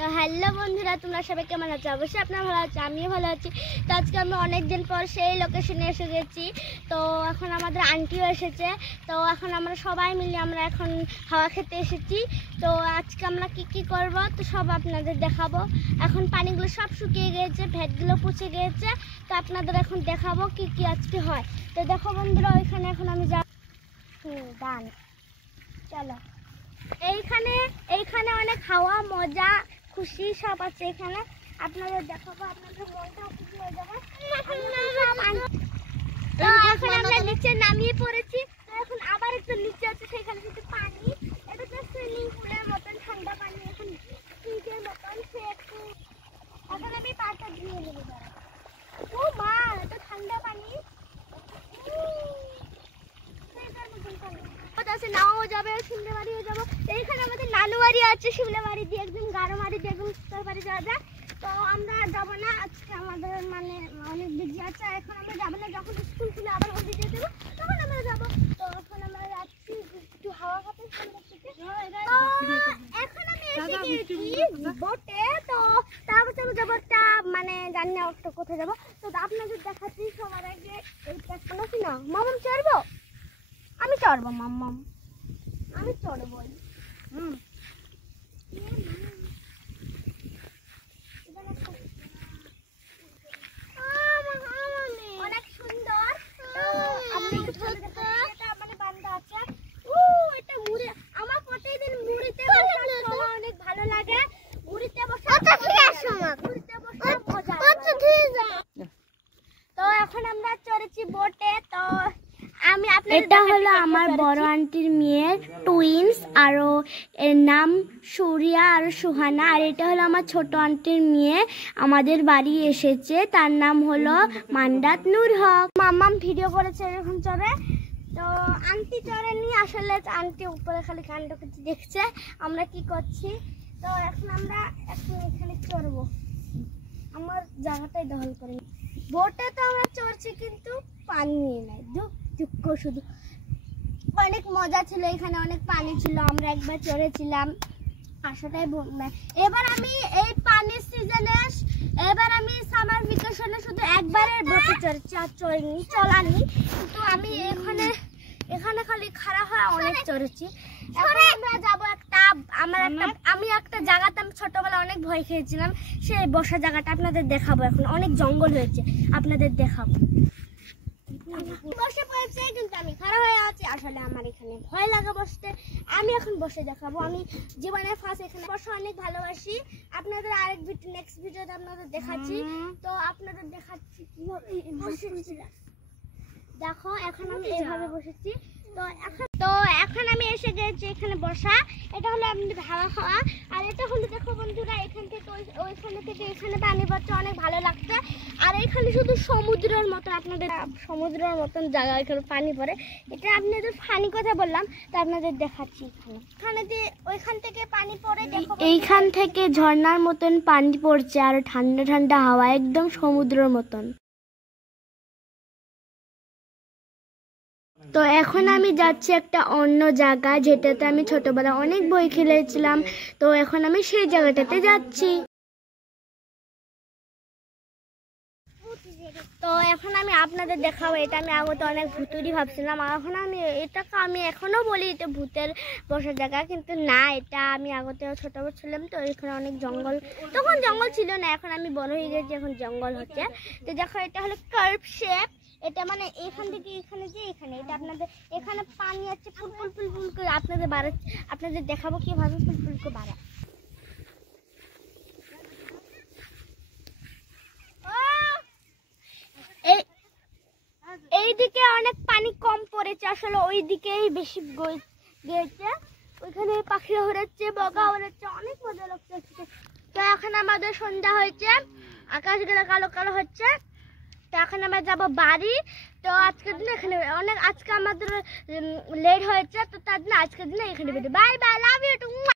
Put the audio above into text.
তো হ্যালো বন্ধুরা, তোমরা সবাই কেমন আছো? অবশ্যই আপনারা ভালো আছো, আমিও ভালো আছি। তো আজকে আমি অনেকদিন পর সেই লোকেশনে এসে গেছি। তো এখন আমাদের আন্টিও এসেছে। তো এখন আমরা সবাই মিলে আমরা এখন হাওয়া খেতে এসেছি। তো আজকে আমরা কি করব তো সব আপনাদের দেখাবো। এখন পানিগুলো সব শুকিয়ে গিয়েছে, ভেটগুলো পচে গিয়েছে। তো আপনাদের এখন দেখাবো কি আজকে হয়। তো দেখো বন্ধুরা, ওইখানে এখন আমি ডান চলো। এইখানে অনেক হাওয়া, মজা, খুশি সব আছে এখানে। আপনাদের দেখাবো, আপনাদের মনটা খুশি হয়ে যাবে। তো এখন আমরা নিচে নামিয়ে পড়েছি। তো এখন আবার একটু নিচে আছে, সেখানে কিন্তু পানি। এটা তো সুইমিং পুলের মতন ঠান্ডা পানি, এখন ফ্রিজের মতন। সে একটু এখন আমি পাটা ধুয়ে নেবো। ও মা, এটা ঠান্ডা পানি, নাও যাবে, শিমলা বাড়িও যাবো। এইখানে আমাদের নানু বাড়ি আছে, শিমলা বাড়ি দিয়ে একদম গারো বাড়ি দিয়ে একদম উত্তর বাড়ি যাওয়া যায়। তো আমরা যাবো না আজকে, আমাদের মানে অনেক বিজি আছে। এখন আমরা যাবো না, যখন স্কুল খুলে আবার হলিডে দেবো তখন আমরা যাবো। তো এখন আমরা যাচ্ছি একটু হাওয়া খাতে। এখন আমি এসে গিয়েছি বোটে। তো তারপর চলে যাবো একটা মানে জানি না একটা কোথায় যাবো। তো আপনাদের দেখাচ্ছি সবার আগে এইটা শোনো কি না, মামাম চড়বো? আমি চড়বো মাম্মাম, আমি চড়বো। অনেক সুন্দর। মানে বান্দা আছে। এটা মুড়ি, আমার প্রতিদিন মুড়িতে অনেক ভালো লাগে। মুড়িতে বসে মজা। তো এখন আমরা চড়েছি বোটে। তো এটা হলো আমার বড় আন্টির মেয়ের টুইন্স, আরও এর নাম সুরিয়া আর সুহানা। আর এটা হলো আমার ছোট আন্টির মেয়ে, আমাদের বাড়ি এসেছে, তার নাম হলো মান্দাত নূর হক। মাম্মাম ভিডিও করেছে এরকম চড়ে। তো আন্টি চড়েনি, আসলে আন্টি উপরে খালি কাণ্ড কিছু দেখছে আমরা কি করছি। তো এখন আমরা এখানে চড়বো, আমার জায়গাটাই দখল করে। বোটে তো আমরা চড়ছি কিন্তু পানি নিয়ে নেয়, দুঃখ শুধু। অনেক মজা ছিল, এখানে অনেক পানি ছিল, আমরা একবার চড়েছিলাম। আসাটাই এবার আমি এই পানির সিজনে, এবার আমি সামার ভ্যাকেশনে শুধু একবারের বোটে চড়েছি, আর চলানি। কিন্তু আমি এখানে খালি খারাপ হয় অনেক চড়েছি। এখন আমরা যাবো আমি একটা জায়গাতে, আমি ছোটবেলা অনেক ভয় খেয়েছিলাম, সেই বসা জায়গাটা আপনাদের দেখাবো। এখন অনেক জঙ্গল হয়েছে, আপনাদের দেখাবো। বসে পড়েছে কিন্তু আমি খারাপ হয়ে আছি, আসলে আমার এখানে ভয় লাগে বসতে। আমি এখন বসে দেখাবো, আমি জীবনে ফার্স্ট এখানে বসে অনেক ভালোবাসি। আপনাদের আরেক নেক্সট ভিডিওতে আপনাদের দেখাচ্ছি। তো আপনাদের দেখাচ্ছি কিভাবে বসেছিলাম। দেখো এখন আমি এইভাবে বসেছি। তো এখন আমি এসে গেছি এখানে বসা। এটা হলো আমাদের হাওয়া খাওয়া। আর এটা হলো দেখো বন্ধুরা, এখান থেকে ওইখানে থেকে এখানে পানি পড়ছে, অনেক ভালো লাগছে। আর এখানে শুধু সমুদ্রের মতন, আপনাদের সমুদ্রের মতন জায়গা, এখানে পানি পড়ে। এটা আপনাদের ফানি কথা বললাম, তো আপনাদের দেখাচ্ছি। ওইখান থেকে পানি পড়ে, দেখো এইখান থেকে ঝর্ণার মতন পানি পড়ছে, আর ঠান্ডা ঠান্ডা হাওয়া, একদম সমুদ্রের মতন। তো এখন আমি যাচ্ছি একটা অন্য জায়গা, যেটাতে আমি ছোটবেলা অনেক বই খেলেছিলাম। তো এখন আমি সেই জায়গাটাতে যাচ্ছি। তো এখন আমি আপনাদের দেখাবো। এটা আমি আগতে অনেক ভুতুরি ভাবছিলাম, এখন আমি এখনো বলি এটা ভূতের বসার জায়গা, কিন্তু না, এটা আমি আগতে ছোটবেলা ছিলাম। তো এখানে অনেক জঙ্গল, তখন জঙ্গল ছিল না, এখন আমি বড় হয়ে গেছি, এখন জঙ্গল হচ্ছে। তো দেখো এটা হলো কার্ভ শেপ। এটা মানে এখান থেকে এখানে যে এখানে, এটা আপনাদের এখানে পানি আছে, ফুল করে আপনাদের দেখাবো কিভাবে ফুল করে বাড়ায়। এইদিকে অনেক পানি কম পড়েছে, আসলে ওই দিকেই বেশি গিয়েছে। ওইখানে পাখি উড়াচ্ছে, বগা উড়াচ্ছে, অনেক মজা লাগছে। তো এখন আমাদের সন্ধ্যা হয়েছে, আকাশগুলো কালো কালো হচ্ছে। তো এখন আমরা যাবো বাড়ি। তো আজকের দিনে এখানে আজকে আমাদের লেট হয়েছে, তো তার জন্য আজকের দিনে এখানে বাই বাই, লাভ ইউ।